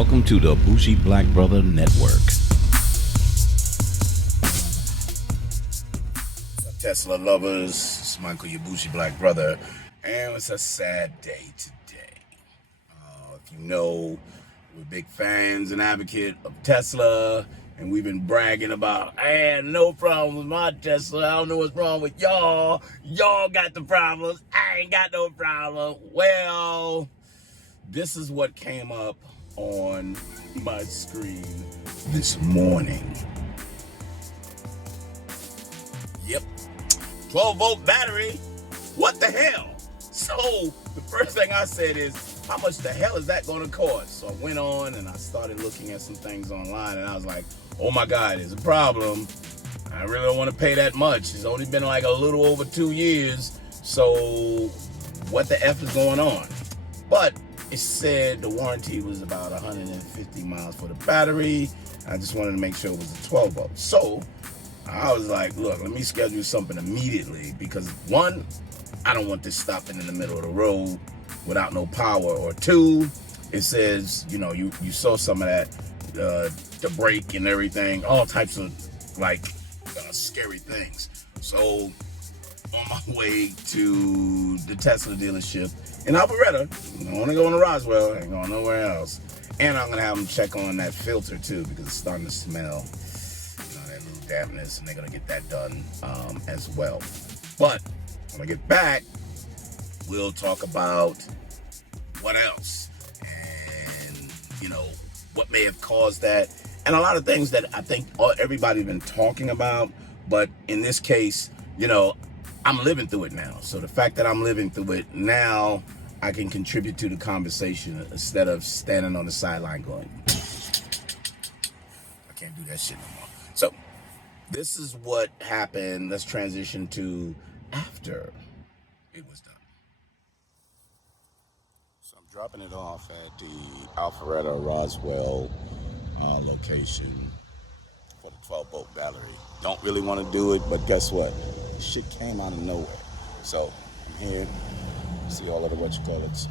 Welcome to the Bougie Black Brother Network. Tesla lovers, it's Michael, your Bougie Black Brother, and it's a sad day today. If you know, we're big fans and advocate of Tesla, and we've been bragging about, I had no problem with my Tesla, I don't know what's wrong with y'all. Y'all got the problems, I ain't got no problem. Well, this is what came up on my screen this morning. Yep. 12-volt battery. What the hell? So the first thing I said is, how much the hell is that going to cost? So I went on and I started looking at some things online, and I was like, oh my God, there's a problem. I really don't want to pay that much. It's only been like a little over 2 years. So what the F is going on? But it said the warranty was about 150 miles for the battery. I just wanted to make sure it was a 12 volt. So I was like, look, let me schedule something immediately, because one, I don't want this stopping in the middle of the road without no power, or two, it says, you know, you saw some of that, the brake and everything, all types of like scary things. So on my way to the Tesla dealership in Alpharetta, I'm only going to Roswell, ain't going nowhere else. And I'm gonna have them check on that filter too, because it's starting to smell, that little dampness, and they're gonna get that done as well. But when I get back, we'll talk about what else, and what may have caused that, and a lot of things that I think everybody's been talking about. But in this case, I'm living through it now. So the fact that I'm living through it now, I can contribute to the conversation instead of standing on the sideline going, I can't do that shit no more. So this is what happened. Let's transition to after it was done. So I'm dropping it off at the Alpharetta Roswell location for the 12-volt battery. Don't really want to do it, but guess what? Shit came out of nowhere. So I'm here. See all of the whatchamacallits.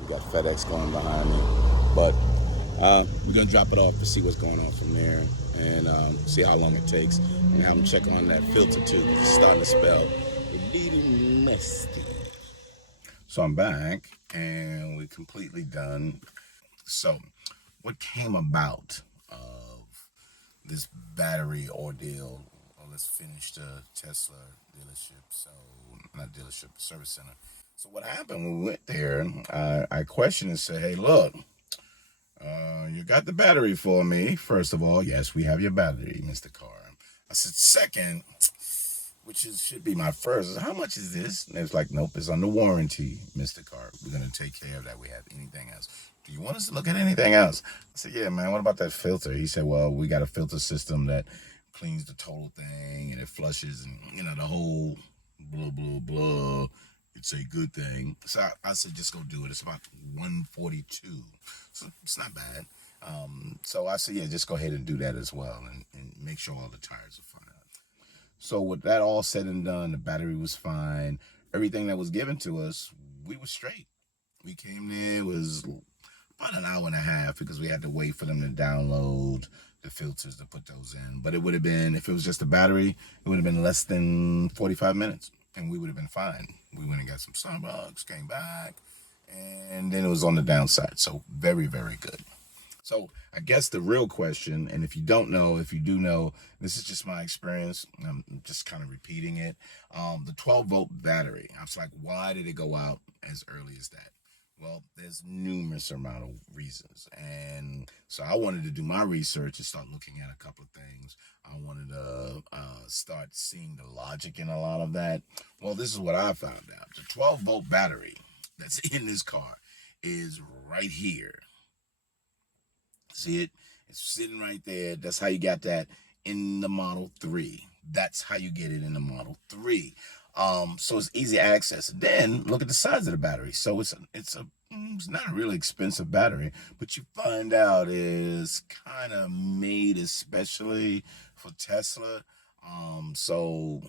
We got FedEx going behind me, but we're gonna drop it off to see what's going on from there, and see how long it takes, and have them check on that filter too, because it's starting to smell really musty. So I'm back, and we're completely done. So what came about of this battery ordeal? Well, let's finish the Tesla dealership. So not dealership, service center. So what happened when we went there, I questioned and said, hey, look, you got the battery for me. First of all, yes, we have your battery, Mr. Carr. I said, second, should be my first, how much is this? And it was like, nope, it's under warranty, Mr. Carr. We're going to take care of that. We have anything else. Do you want us to look at anything else? I said, yeah, man, what about that filter? He said, well, we got a filter system that cleans the total thing, and it flushes, and, the whole blah, blah, blah. It's a good thing. So I said, just go do it. It's about 142. So it's not bad. So I said, yeah, just go ahead and do that as well, and make sure all the tires are fine. So with that all said and done, the battery was fine. Everything that was given to us, we were straight. We came there, it was about an hour and a half, because we had to wait for them to download the filters to put those in. But it would have been, if it was just a battery, it would have been less than 45 minutes, and we would have been fine. We went and got some Starbucks, came back, and then it was on the downside. So very, very good. So I guess the real question, and if you don't know, if you do know, this is just my experience. I'm just kind of repeating it. The 12-volt battery, I was like, why did it go out as early as that? Well, there's numerous amount of reasons. And so I wanted to do my research and start looking at a couple of things. I wanted to start seeing the logic in a lot of that. Well, this is what I found out. The 12-volt battery that's in this car is right here. See it? It's sitting right there. That's how you got that in the Model 3. That's how you get it in the Model 3. So it's easy access. Then look at the size of the battery. So it's not a really expensive battery, but you find out is kind of made especially for Tesla. So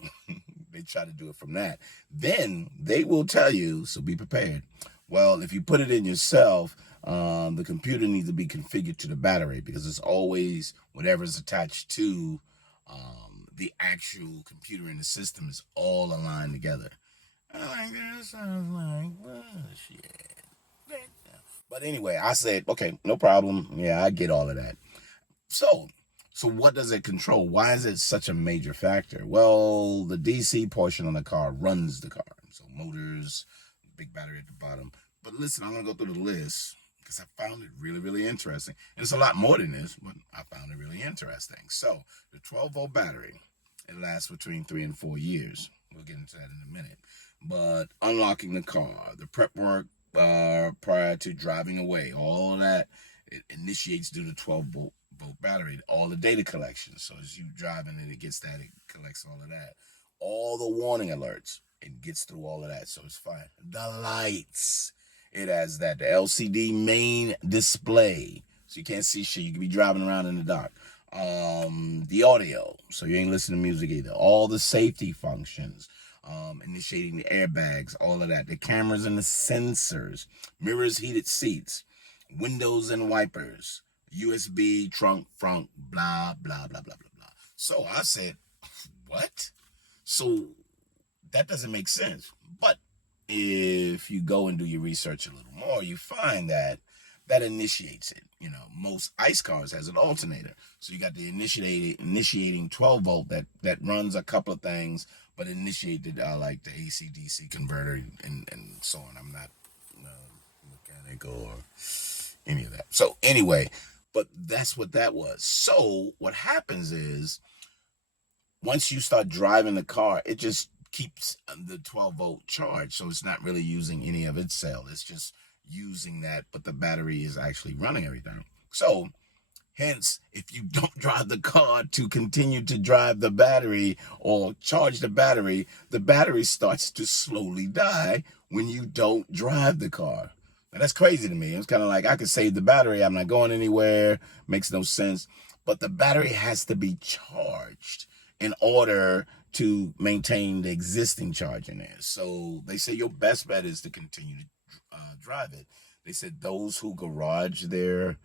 they try to do it from that. Then they will tell you, so be prepared. Well, if you put it in yourself, the computer needs to be configured to the battery because it's always whatever's attached to the actual computer in the system is all aligned together. I'm like, that sounds like bullshit. But anyway, I said, okay, no problem. Yeah, I get all of that. So what does it control? Why is it such a major factor? Well, the DC portion on the car runs the car. So motors, big battery at the bottom. But listen, I'm going to go through the list because I found it really, really interesting. And it's a lot more than this, but I found it really interesting. So the 12-volt battery, it lasts between 3 and 4 years. We'll get into that in a minute. But unlocking the car, the prep work prior to driving away, all of that, it initiates due to 12-volt battery, all the data collection. So as you driving and it gets that, it collects all of that. All the warning alerts, it gets through all of that, so it's fine. The lights, it has that. The LCD main display, so you can't see shit. You can be driving around in the dark. The audio, so you ain't listening to music either. All the safety functions, initiating the airbags, all of that. The cameras and the sensors, mirrors, heated seats, windows and wipers, USB, trunk, front, blah, blah, blah, blah, blah, blah. So I said, what? So that doesn't make sense. But if you go and do your research a little more, you find that initiates it. You know, most ICE cars has an alternator. So you got the initiating 12-volt that runs a couple of things, but initiated like the AC-DC converter and so on. I'm not mechanic or any of that. So anyway, but that's what that was. So what happens is once you start driving the car, it just keeps the 12-volt charge. So it's not really using any of its cell. It's just using that, but the battery is actually running everything. So hence, if you don't drive the car to continue to drive the battery or charge the battery starts to slowly die when you don't drive the car. Now, that's crazy to me. It's kind of like I could save the battery. I'm not going anywhere. Makes no sense. But the battery has to be charged in order to maintain the existing charge in there. So they say your best bet is to continue to drive it. They said those who garage their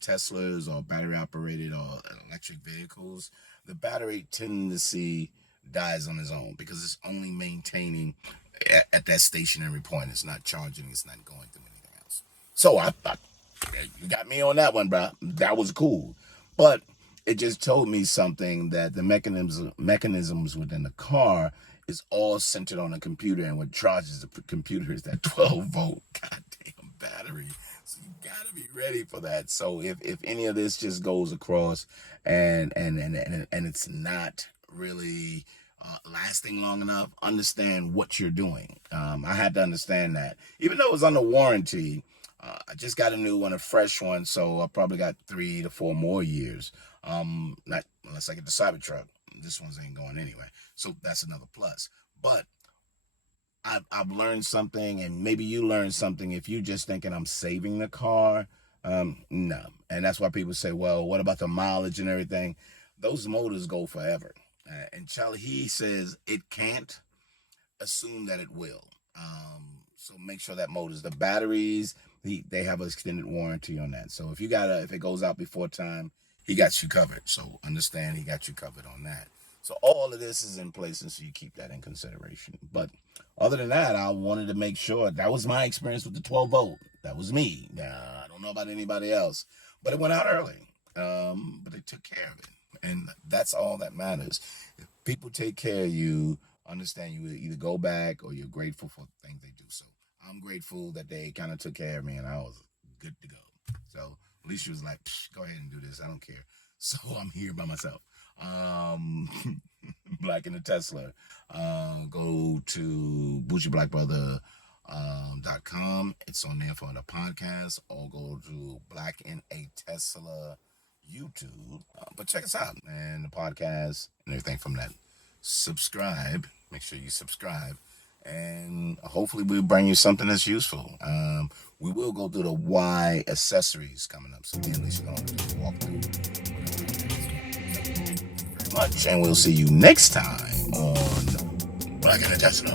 Teslas or battery operated or electric vehicles, the battery tendency dies on its own because it's only maintaining at that stationary point. It's not charging, it's not going through anything else. So I thought, you got me on that one, bro. That was cool. But it just told me something, that the mechanisms within the car is all centered on a computer, and what charges the computer is that 12-volt goddamn battery. So you gotta be ready for that. So if any of this just goes across and it's not really lasting long enough, understand what you're doing. I had to understand that, even though it was under warranty. I just got a new one, a fresh one, so I probably got 3 to 4 more years. Not unless I get the Cybertruck. This one's ain't going anyway, so that's another plus. But I've learned something, and maybe you learned something. If you just thinking I'm saving the car, no. And that's why people say, well, what about the mileage and everything? Those motors go forever. And Charlie, he says it can't assume that it will. So make sure that motors, the batteries, they have an extended warranty on that. So if it goes out before time, he got you covered. So understand, he got you covered on that. So all of this is in place, and so you keep that in consideration. But other than that, I wanted to make sure. That was my experience with the 12-volt. That was me. I don't know about anybody else, but it went out early. But they took care of it, and that's all that matters. If people take care of you, understand, you either go back or you're grateful for the things they do. So I'm grateful that they kind of took care of me, and I was good to go. So at least she was like, go ahead and do this. I don't care. So I'm here by myself. Black in the Tesla. Go to BougieBlackBrother.com. It's on there for the podcast. Or go to Black in a Tesla YouTube. But check us out, and the podcast and everything from that. Subscribe. Make sure you subscribe. And hopefully we'll bring you something that's useful. We will go through the why accessories coming up. So at least you're going to just walk through very much. And we'll see you next time on Black in the Tesla.